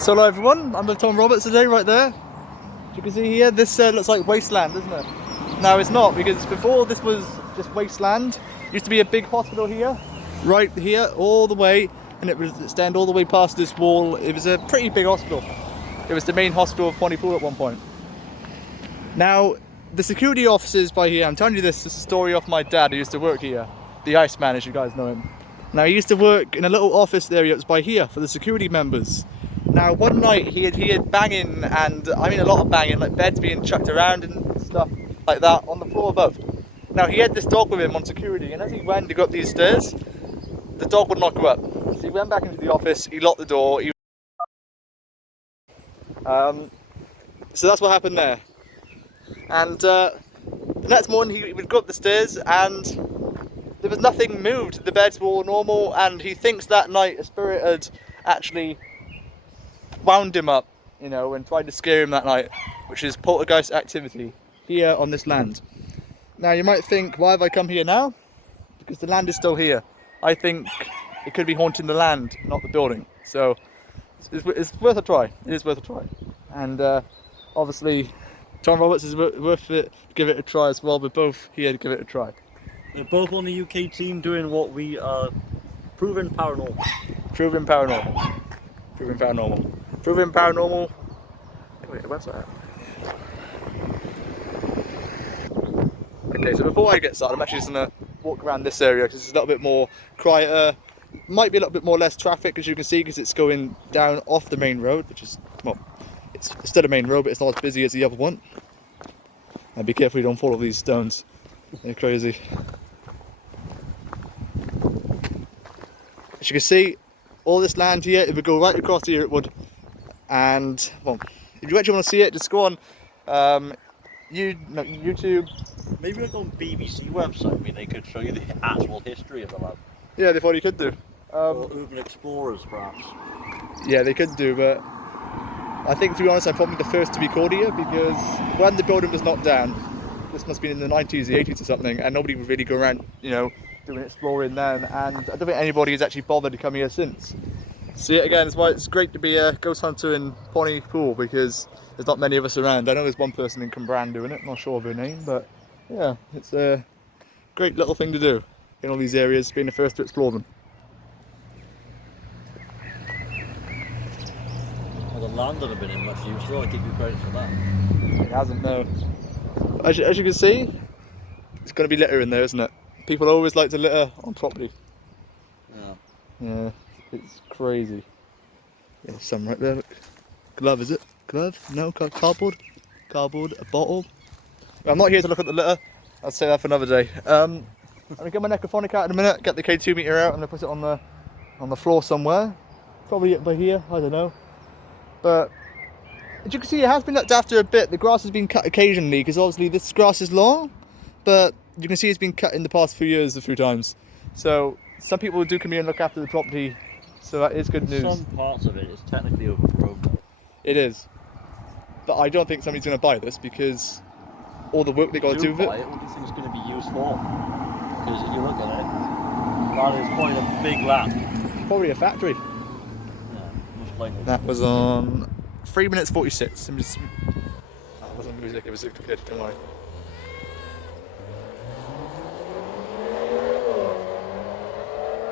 So hello everyone, I'm with Tom Roberts today, right there. As you can see here, this looks like wasteland, doesn't it? No, it's not, because before this was just wasteland. Used to be a big hospital here, right here, all the way, and it would extend all the way past this wall. It was a pretty big hospital. It was the main hospital of Pontypool at one point. Now, the security officers by here, I'm telling you this is a story of my dad who used to work here. The Iceman, as you guys know him. Now, he used to work in a little office area that was by here for the security members. Now, one night he had banging, and I mean a lot of banging, like beds being chucked around and stuff like that on the floor above. Now, he had this dog with him on security, and as he went to go up these stairs, the dog would not go up. So he went back into the office, he locked the door. So that's what happened there. And the next morning he would go up the stairs and there was nothing moved. The beds were all normal, and he thinks that night a spirit had actually wound him up, you know, and tried to scare him that night, which is poltergeist activity here on this land. Now you might think, why have I come here now? Because the land is still here. I think it could be haunting the land, not the building. So it's worth a try. It is worth a try. And obviously Tom Roberts is worth it to give it a try as well. We're both here to give it a try. We're both on the UK team doing what we are proving paranormal. Proving paranormal. Proving paranormal. Proving paranormal. Wait, where's that? Okay, so before I get started, I'm actually just gonna walk around this area because it's a little bit more quieter. Might be a little bit more less traffic, as you can see, because it's going down off the main road, which is, well, it's still a main road, but it's not as busy as the other one. And be careful you don't fall over these stones. They're crazy. As you can see, all this land here, it would go right across here, it would. And, well, if you actually want to see it, just go on YouTube. Maybe like on BBC website, I mean, they could show you the actual history of the land. Yeah, they probably could do. Or Urban Explorers, perhaps. Yeah, they could do, but I think, to be honest, I'm probably the first to be called here, because when the building was knocked down, this must have been in the 90s, the 80s or something, and nobody would really go around, you know, doing exploring then, and I don't think anybody has actually bothered to come here since. So yeah, again, it's why it's great to be a ghost hunter in Pontypool, because there's not many of us around. I know there's one person in Cambran doing it, not sure of her name, but yeah, it's a great little thing to do in all these areas, being the first to explore them. Well, the land hasn't been in much use, so I give you credit for that. It hasn't, no. As you can see, it's going to be litter in there, isn't it? People always like to litter on property. Yeah. Yeah, it's crazy. Yeah, some right there, look. Glove, is it? Glove? No, cardboard? Cardboard, a bottle. I'm not here to look at the litter. I'll say that for another day. I'm gonna get my necrophonic out in a minute, get the K2 meter out, and I'm gonna put it on the floor somewhere. Probably by here, I don't know. But as you can see, it has been looked after a bit. The grass has been cut occasionally, because obviously this grass is long, but you can see it's been cut in the past few years a few times. So some people do come here and look after the property, so that is good news. Some parts of it is technically overgrown. It is. But I don't think somebody's going to buy this, because all the work they got to do with it. What do you think it's going to be used for? Because if you look at it, that is quite a big land. Probably a factory. Yeah, most likely. That was on 3 minutes 46. That wasn't music, it was a kid, don't worry.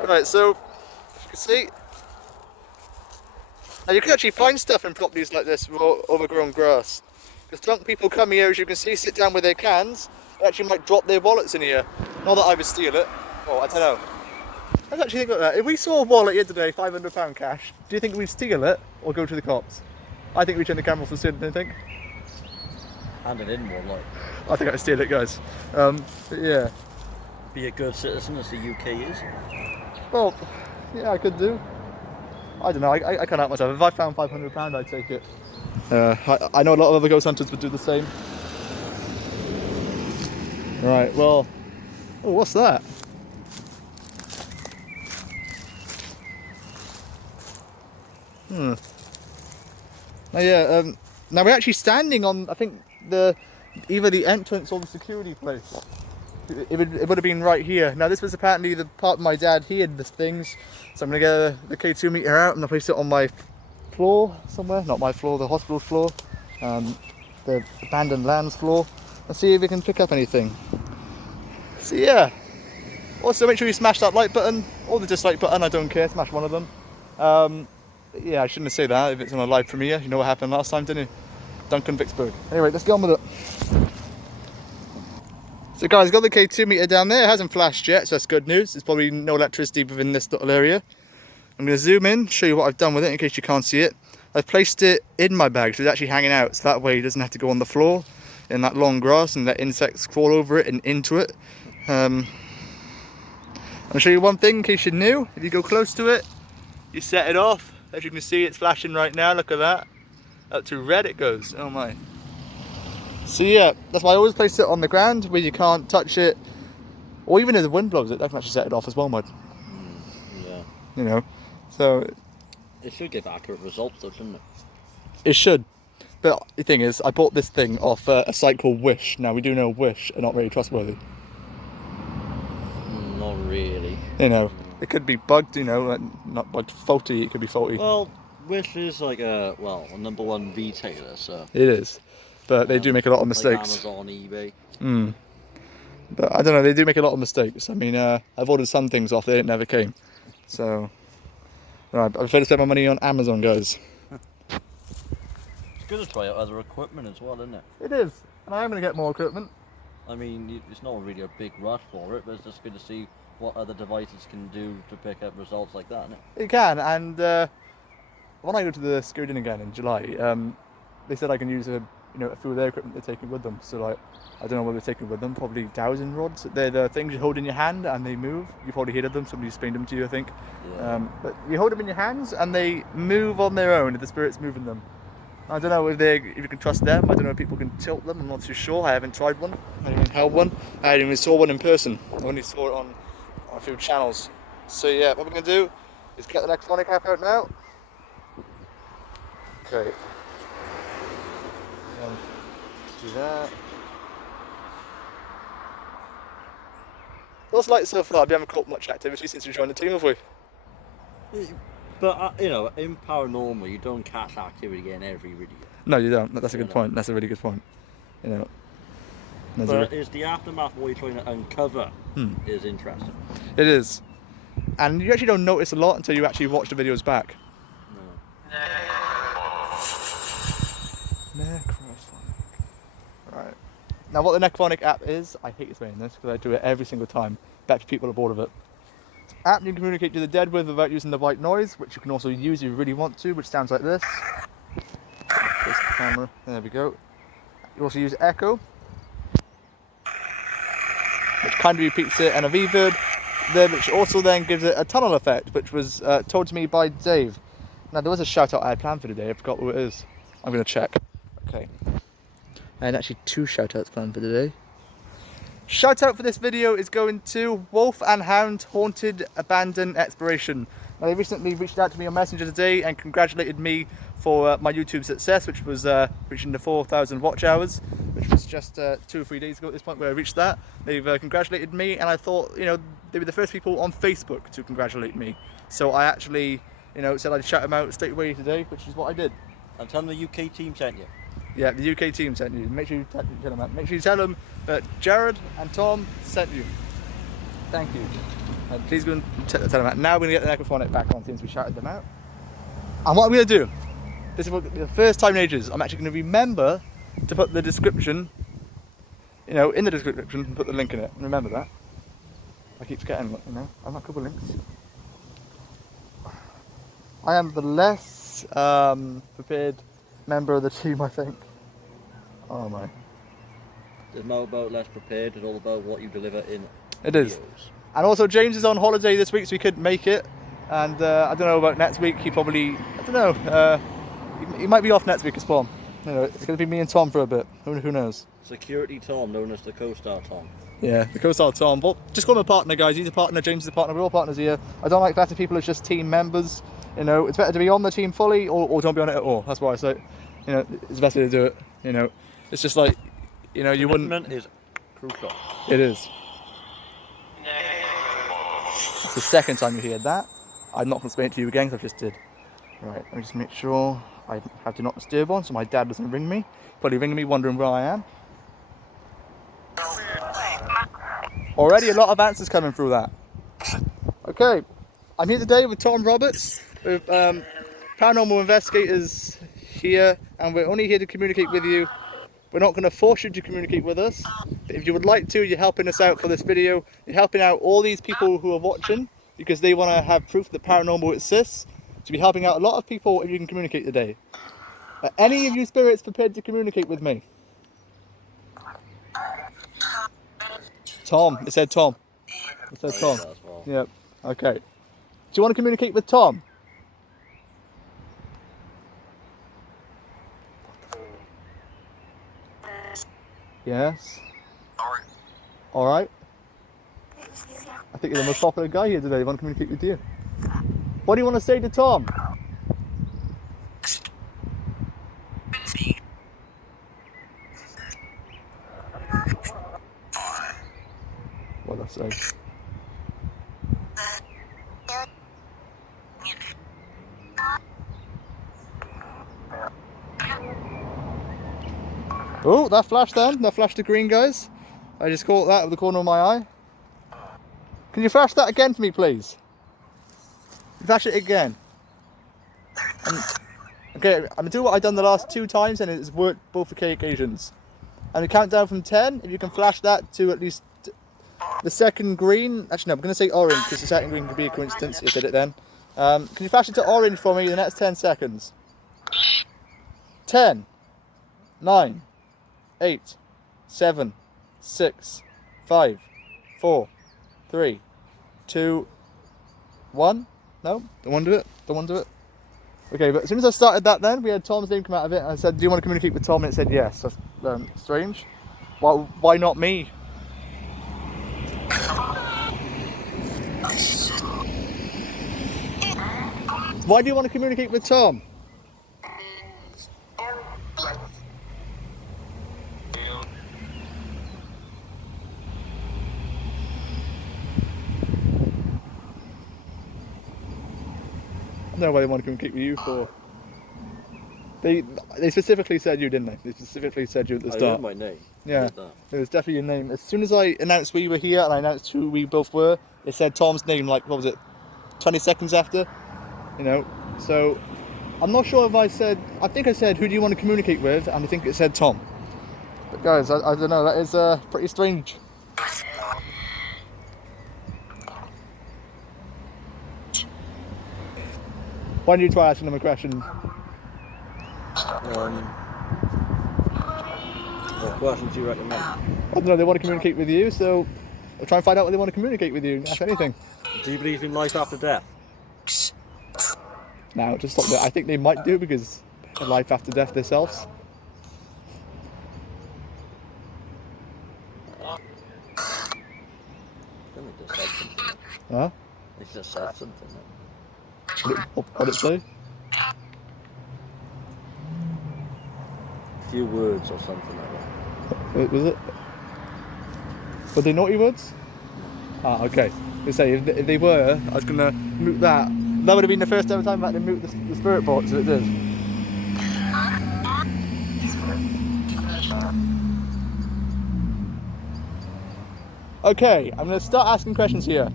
Right, so, as you can see, now you can actually find stuff in properties like this with overgrown grass. Because drunk people come here, as you can see, sit down with their cans, they actually might drop their wallets in here. Not that I would steal it, well, I don't know. Let's actually think about that. If we saw a wallet here today, £500 cash, do you think we'd steal it or go to the cops? I think we'd turn the camera off the scene, don't you think? Hand it in more like. I think I'd steal it, guys. But yeah. Be a good citizen as the UK is. Well, yeah, I could do. I don't know, I can't help myself. If I found £500, I'd take it. I know a lot of other ghost hunters would do the same. Right, well, oh, what's that? Now, yeah, now we're actually standing on, I think, either the entrance or the security place. It would have been right here. Now this was apparently the part my dad hid the things, so I'm going to get the K2 meter out and I'll place it on my floor somewhere, not my floor, the hospital floor, the abandoned lands floor, and see if we can pick up anything. So yeah, also make sure you smash that like button, or the dislike button, I don't care, smash one of them. Yeah, I shouldn't say that if it's on a live premiere, you know what happened last time, didn't you? Duncan Vicksburg. Anyway, let's get on with it. So guys, got the K2 meter down there, it hasn't flashed yet, so that's good news. There's probably no electricity within this little area. I'm going to zoom in, show you what I've done with it in case you can't see it. I've placed it in my bag, so it's actually hanging out, so that way it doesn't have to go on the floor in that long grass and let insects crawl over it and into it. I'll show you one thing in case you're new. If you go close to it, you set it off. As you can see, it's flashing right now, look at that. Up to red it goes, oh my. So yeah, that's why I always place it on the ground where you can't touch it. Or even if the wind blows it, I can actually set it off as well, mate. Yeah. You know, so... It should give accurate results though, shouldn't it? It should. But the thing is, I bought this thing off a site called Wish. Now, we do know Wish are not very trustworthy. Not really. You know, it could be bugged, you know, not bugged, faulty, it could be faulty. Well, Wish is like a #1 retailer, so... It is. But they do make a lot of mistakes. Like Amazon, eBay. But I don't know, they do make a lot of mistakes. I mean, I've ordered some things off there, it never came. So, right, I prefer to spend my money on Amazon, guys. It's good to try out other equipment as well, isn't it? It is. And I am going to get more equipment. I mean, it's not really a big rush for it, but it's just good to see what other devices can do to pick up results like that, isn't it? It can, and when I go to the Skirden again in July, they said I can use a few of their equipment they're taking with them. So like, I don't know what they're taking with them, probably dowsing rods. They're the things you hold in your hand and they move. You've probably heard of them, somebody explained them to you, I think. Yeah. But you hold them in your hands and they move on their own if the spirit's moving them. I don't know if you can trust them. I don't know if people can tilt them. I'm not too sure. I haven't tried one. I haven't held one. I haven't even saw one in person. I only saw it on a few channels. So yeah, what we're going to do is get the electronic app out now. Okay. Do that. What's like so far? We haven't caught much activity since we joined the team, have we? But in paranormal, you don't catch activity in every video. No, you don't. That's a good point. That's a really good point. You know. But it's the aftermath what you're trying to uncover is interesting. It is, and you actually don't notice a lot until you actually watch the videos back. No. Right. Now, what the Necrophonic app is, I hate explaining this because I do it every single time. Bet people are bored of it. App you can communicate to the dead with without using the white noise, which you can also use if you really want to, which sounds like this. There's the camera. There we go. You also use echo, which kind of repeats it, and a reverb there, which also then gives it a tunnel effect, which was told to me by Dave. Now, there was a shout out I had planned for today. I forgot who it is. I'm going to check. Okay. I had actually 2 shout outs planned for today. Shout out for this video is going to Wolf and Hound Haunted Abandoned Exploration. Now, they recently reached out to me on Messenger today and congratulated me for my YouTube success, which was reaching the 4,000 watch hours, which was just 2 or 3 days ago at this point where I reached that. They've congratulated me, and I thought, they were the first people on Facebook to congratulate me. So I actually, said I'd shout them out straight away today, which is what I did. And tell them the UK team sent you. Yeah, the UK team sent you. Make sure you tell them that. Make sure you tell them that Jared and Tom sent you. Thank you. Please go and tell them that. Now we're going to get the Necrophonic back on since we shouted them out. And what I'm going to do, this is the first time in ages, I'm actually going to remember to put the description, in the description, and put the link in it. Remember that. I keep forgetting, I've got a couple of links. I am the less prepared member of the team, I think. Oh my. It's not about less prepared, it's all about what you deliver in It is. videos. And also James is on holiday this week, so he couldn't make it. And I don't know about next week, he probably, I don't know, he might be off next week as well. It's going to be me and Tom for a bit, who knows. Security Tom, known as the co-star Tom. Yeah, the co-star Tom. Well, just call him a partner, guys. He's a partner, James is a partner, we're all partners here. I don't like classing people as just team members. It's better to be on the team fully or don't be on it at all. That's why I say, it's the best way to do it. It's just like, you wouldn't... Commitment is crucial. It is. It's the second time you hear that. I'm not going to explain it to you again because I just did. Right, let me just make sure I have to not disturb on so my dad doesn't ring me. Probably ringing me wondering where I am. Already a lot of answers coming through that. Okay, I'm here today with Tom Roberts, with paranormal investigators here, and we're only here to communicate with you. We're not going to force you to communicate with us. But if you would like to, you're helping us out for this video. You're helping out all these people who are watching because they want to have proof that paranormal exists. So you're helping out a lot of people if you can communicate today. Are any of you spirits prepared to communicate with me? Tom. It said Tom. It said Tom. Well. Yep. Okay. Do you want to communicate with Tom? Yes. Alright. I think you're the most popular guy here today. I want to communicate with you. What do you want to say to Tom? What did I say? Oh, that flashed then. That flashed the green, guys. I just caught that with the corner of my eye. Can you flash that again for me, please? Flash it again. Okay, I'm going to do what I've done the last 2 times and it's worked both occasions. And we count down from 10. If you can flash that to at least the second green. Actually, no, I'm going to say orange because the second green could be a coincidence. You did it then. Can you flash it to orange for me in the next 10 seconds? 10, 9, 8, 7, 6, 5, 4, 3, 2, 1. No, don't want to do it. Don't want to do it. Okay, but as soon as I started that then, we had Tom's name come out of it and I said, do you want to communicate with Tom? And it said yes. That's strange. Why not me? Why do you want to communicate with Tom? No, what they want to communicate with you for. They specifically said you, didn't they? They specifically said you at the start. I heard my name. Yeah, it was definitely your name. As soon as I announced we were here and I announced who we both were, it said Tom's name like, what was it, 20 seconds after? You know, so I'm not sure if I think I said who do you want to communicate with, and I think it said Tom. But guys, I don't know, that is pretty strange. Why don't you try asking them a question? What questions do you recommend? I don't know, they want to communicate with you, so I'll try and find out what they want to communicate with you, ask anything. Do you believe in life after death? Now, just stop there. I think they might do because of life after death themselves. They just said something. Huh? They just said something. What did it say? A few words or something like that. Was it? Were they naughty words? Ah, okay. I say if they were, I was gonna mute that. That would have been the first ever time I had to mute the spirit box, so it did. Okay, I'm gonna start asking questions here.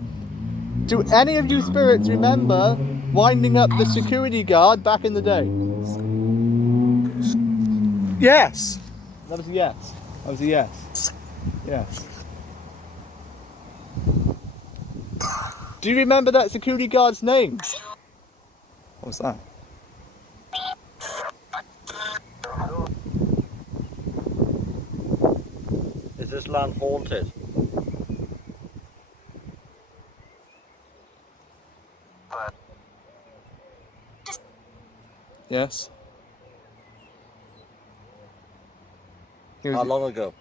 Do any of you spirits remember winding up the security guard back in the day? Yes. That was a yes. That was a yes. Yes. Do you remember that security guard's name? What was that? Is this land haunted? Yes. How long ago?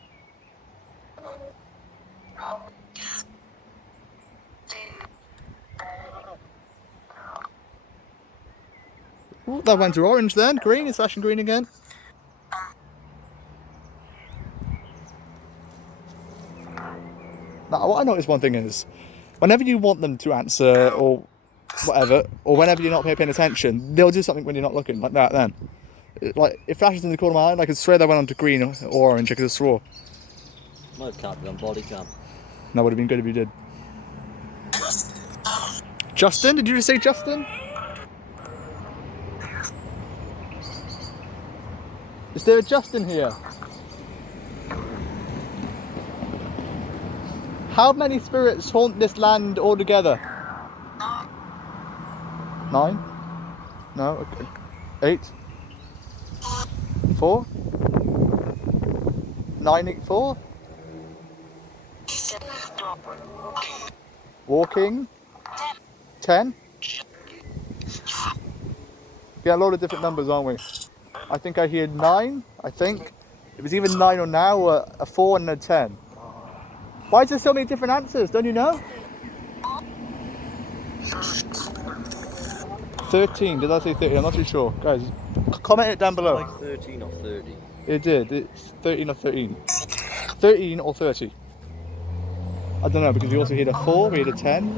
Ooh, that went to orange then. Green, it's flashing green again. Now, what I noticed one thing is, whenever you want them to answer or whatever, or whenever you're not paying attention, they'll do something when you're not looking, like that then. Like, it flashes in the corner of my eye, I could swear they went on to green or orange, I could have swore. Might have captured on body cam. That would have been good if you did. Justin? Did you just say Justin? Is there a Justin here? How many spirits haunt this land altogether? 9? No, okay. 8? 4? 9, 8, 4? Walking? 10? Yeah, a lot of different numbers, aren't we? I think I hear 9, I think. It was either 9 or now, or a 4 and a 10. Why is there so many different answers? Don't you know? 13, did I say 30? I'm not too sure. Guys, comment it down below. Like 13 or 30. It did, it's 13 or 13. 13 or 30. I don't know, because we also hit a 4, we hit a 10.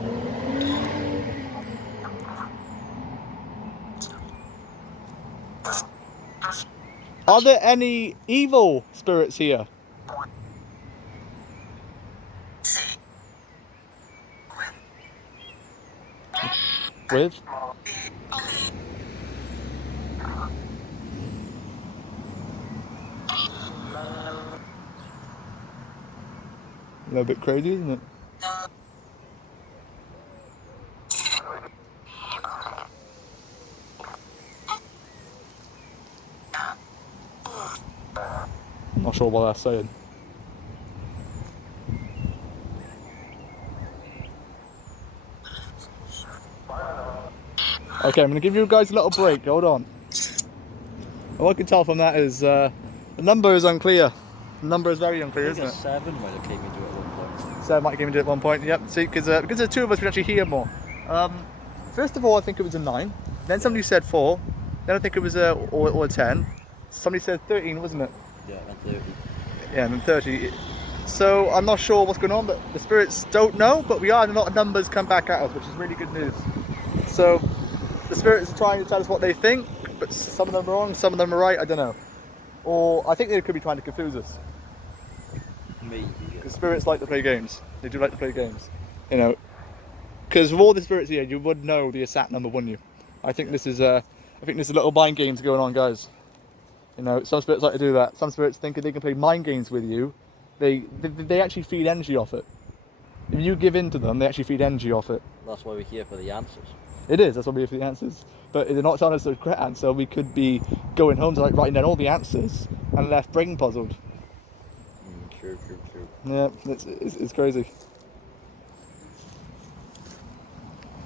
Are there any evil spirits here? With? A little bit crazy, isn't it? I'm not sure what that's saying. Okay, I'm going to give you guys a little break. Hold on. All I can tell from that is the number is unclear. The number is very unclear, isn't it? 7 might have came into it at one point. 7 might have came into it at one point. Yep. See, because there's 2 of us, we actually hear more. First of all, I think it was a 9. Then somebody said 4. Then I think it was or a 10. Somebody said 13, wasn't it? Yeah, and 30. Yeah, and then 30. So I'm not sure what's going on, but the spirits don't know. But we are having a lot of numbers come back at us, which is really good news. So the spirits are trying to tell us what they think, but some of them are wrong, some of them are right. I don't know. Or I think they could be trying to confuse us. Maybe. Because spirits like to play games. They do like to play games. You know, because with all the spirits here, you would know the exact number, wouldn't you? I think this is a little mind games going on, guys. You know, some spirits like to do that. Some spirits think they can play mind games with you. They actually feed energy off it. If you give in to them, they actually feed energy off it. That's why we're here for the answers. It is, that's why we're here for the answers. But if they're not telling us the correct answer, we could be going home to like writing down all the answers and left brain puzzled. True. Yeah, it's crazy.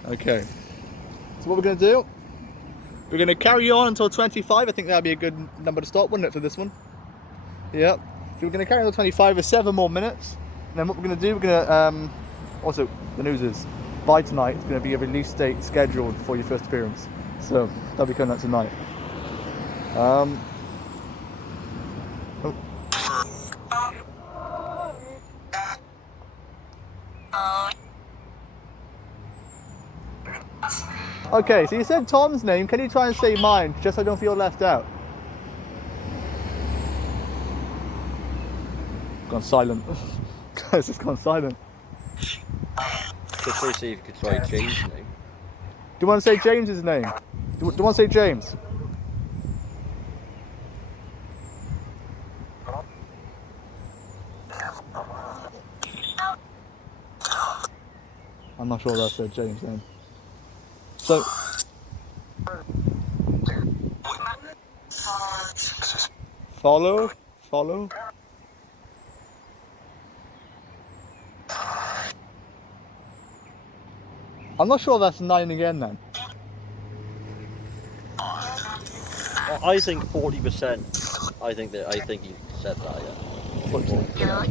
Okay. So what we're going to do, we're going to carry on until 25. I think that'd be a good number to stop, wouldn't it, for this one? Yep. So we're going to carry on until 25 for 7 more minutes. And then what we're going to do, we're going to, also, the news is, by tonight, it's going to be a release date scheduled for your first appearance. So, that'll be coming out tonight. Oh. Okay, so you said Tom's name. Can you try and say mine, just so I don't feel left out? Gone silent. Guys, it's gone silent. Could say see if you could try James' name. Do you want to say James's name? Do you want to say James? I'm not sure that said James' name. So, follow. I'm not sure that's 9 again then. Well, I think 40%. I think he said that. Yeah.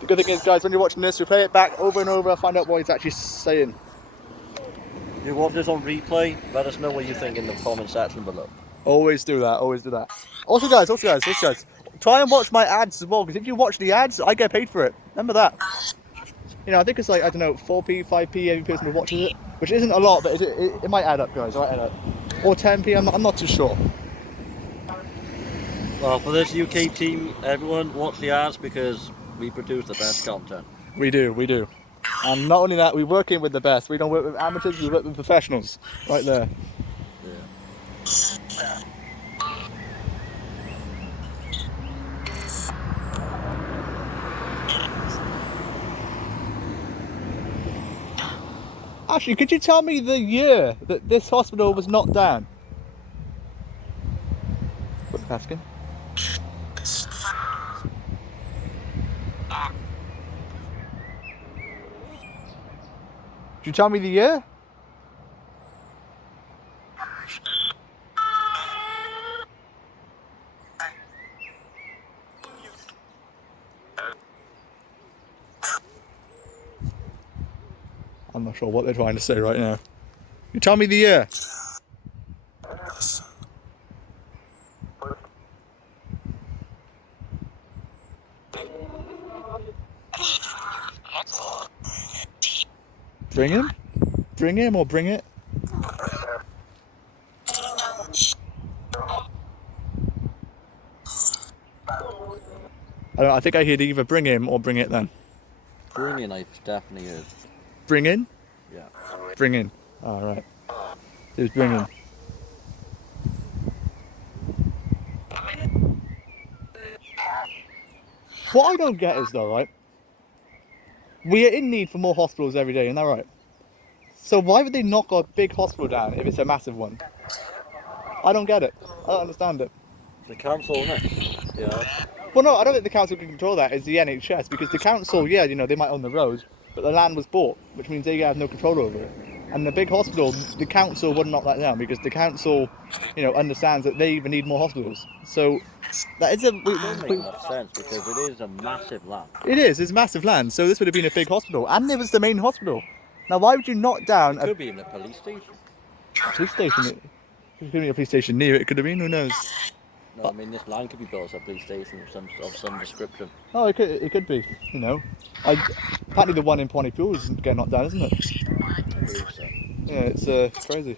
The good thing is, guys, when you're watching this, we play it back over and over, find out what he's actually saying. If you want this on replay, let us know what you think in the comment section below. Always do that. Also guys, try and watch my ads as well, because if you watch the ads, I get paid for it. Remember that. You know, I think it's like, I don't know, 4p, 5p every person who watches it, which isn't a lot, but it might add up, guys. It might add up. Or 10p. I'm not too sure. Well, for this UK team, everyone watch the ads because we produce the best content. We do, we do. And not only that, we work in with the best. We don't work with amateurs, we work with professionals. Right there. Yeah. Actually, could you tell me the year that this hospital was knocked down? Quick asking. Could you tell me the year? I'm not sure what they're trying to say right now. You tell me the year. Bring him? Bring him or bring it? I think I heard either bring him or bring it then. Bringing, I definitely is. Bring in? Yeah. Bring in. Alright. It was bring in. What I don't get is though, right? We are in need for more hospitals every day, isn't that right? So why would they knock a big hospital down if it's a massive one? I don't get it. I don't understand it. The council, isn't it? Yeah. Well, no, I don't think the council can control that. It's the NHS, because the council, yeah, you know, they might own the roads, but the land was bought, which means they have no control over it. And the big hospital, the council would knock that down because the council, you know, understands that they even need more hospitals. So that is a. It doesn't make much sense because it is a massive land. It is. It's massive land. So this would have been a big hospital, and it was the main hospital. Now, why would you knock down It could be in a police station. police station? There could be a police station near it. Could have been. Who knows? No, I mean this land could be built as a police station of some description. Oh, it could be. You know, apparently the one in Pontypool is getting knocked down, isn't it? I believe so. Yeah, it's crazy.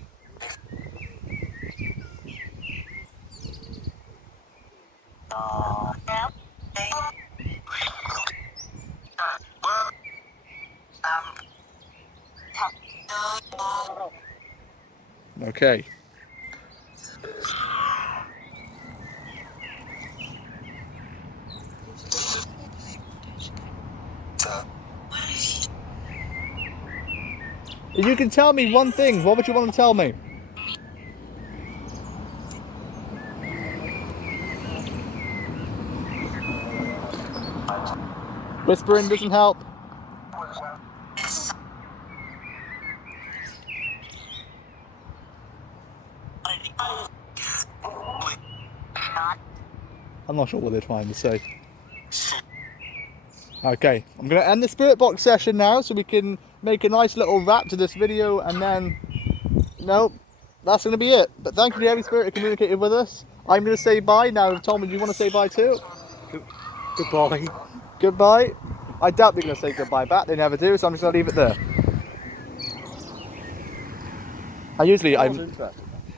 Okay. If you can tell me one thing, what would you want to tell me? Whispering doesn't help. I'm not sure what they're trying to say. Okay, I'm going to end the spirit box session now so we can make a nice little wrap to this video, and then, no, that's going to be it. But thank you to every spirit who communicated with us. I'm going to say bye now. Tom, do you want to say bye too? Goodbye. Goodbye. I doubt they're going to say goodbye back. They never do, so I'm just going to leave it there.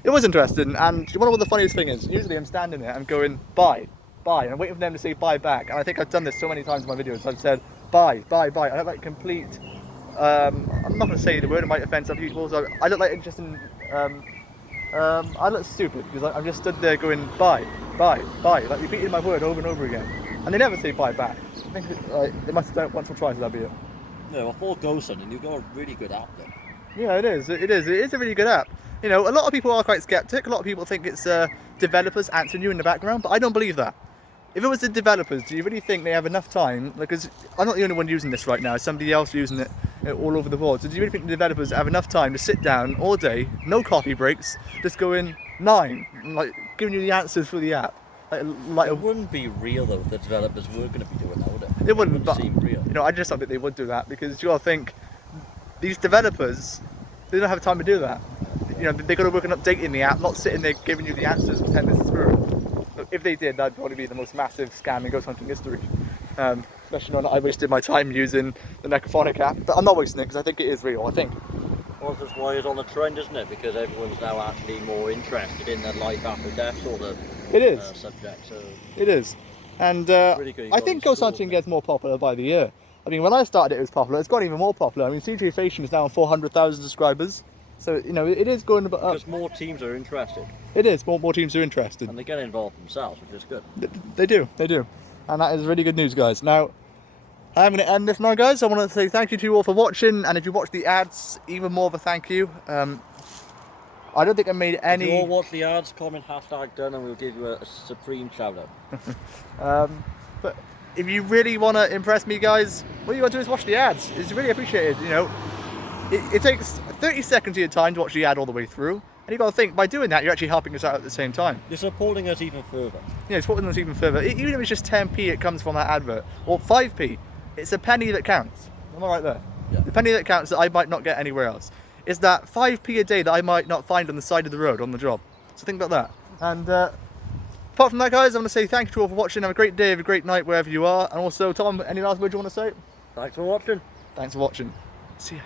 It was interesting, and you want to know what the funniest thing is? Usually I'm standing there, I'm going bye, bye, and I'm waiting for them to say bye back. And I think I've done this so many times in my videos. I've said bye, bye, bye. I look like complete. I'm not going to say the word; it might offend some people. So I look like just I look stupid because I'm just stood there going bye, bye, bye, like repeating my word over and over again. And they never say bye back. I think they must have done it once or twice. That'd be it. Yeah, well, for Ghost and you've got a really good app then. Yeah, it is. It is a really good app. You know, a lot of people are quite skeptic. A lot of people think it's developers answering you in the background, but I don't believe that. If it was the developers, do you really think they have enough time? Because I'm not the only one using this right now. There's somebody else using it all over the world. So do you really think the developers have enough time to sit down all day, no coffee breaks, just going 9, like giving you the answers for the app? It wouldn't be real though if the developers were going to be doing that, would it? It wouldn't, but seem real. You know, I just don't think they would do that, because you got to think these developers, they don't have time to do that. You know, they got to work on updating the app, not sitting there giving you the answers for 10 minutes of spirit. Look, if they did, that'd probably be the most massive scam in ghost hunting history. Especially knowing that I wasted my time using the necrophonic app, but I'm not wasting it because I think it is real. I think. Well, that's why it's on the trend, isn't it? Because everyone's now actually more interested in the life after death sort of It is. subject. So It is. And really good. I think ghost hunting gets more popular by the year. I mean, when I started it was popular, it's got even more popular. I mean, CG Fation is now on 400,000 subscribers. So, you know, it is going up. Because more teams are interested. It is, more teams are interested. And they get involved themselves, which is good. They do. And that is really good news, guys. Now, I'm going to end this now, guys. I want to say thank you to you all for watching. And if you watch the ads, even more of a thank you. I don't think I made any... If you all watch the ads, comment #done and we'll give you a supreme shout out. But if you really want to impress me, guys, what you got to do is watch the ads. It's really appreciated, you know. It takes 30 seconds of your time to watch the ad all the way through. And you've got to think, by doing that, you're actually helping us out at the same time. You're supporting us even further. Yeah, it's supporting us even further. Even if it's just 10p it comes from that advert, or 5p, it's a penny that counts. Am I right there? Yeah. The penny that counts that I might not get anywhere else. It's that 5p a day that I might not find on the side of the road on the job. So think about that. And apart from that, guys, I want to say thank you to all for watching. Have a great day, have a great night wherever you are. And also, Tom, any last words you want to say? Thanks for watching. Thanks for watching. See ya.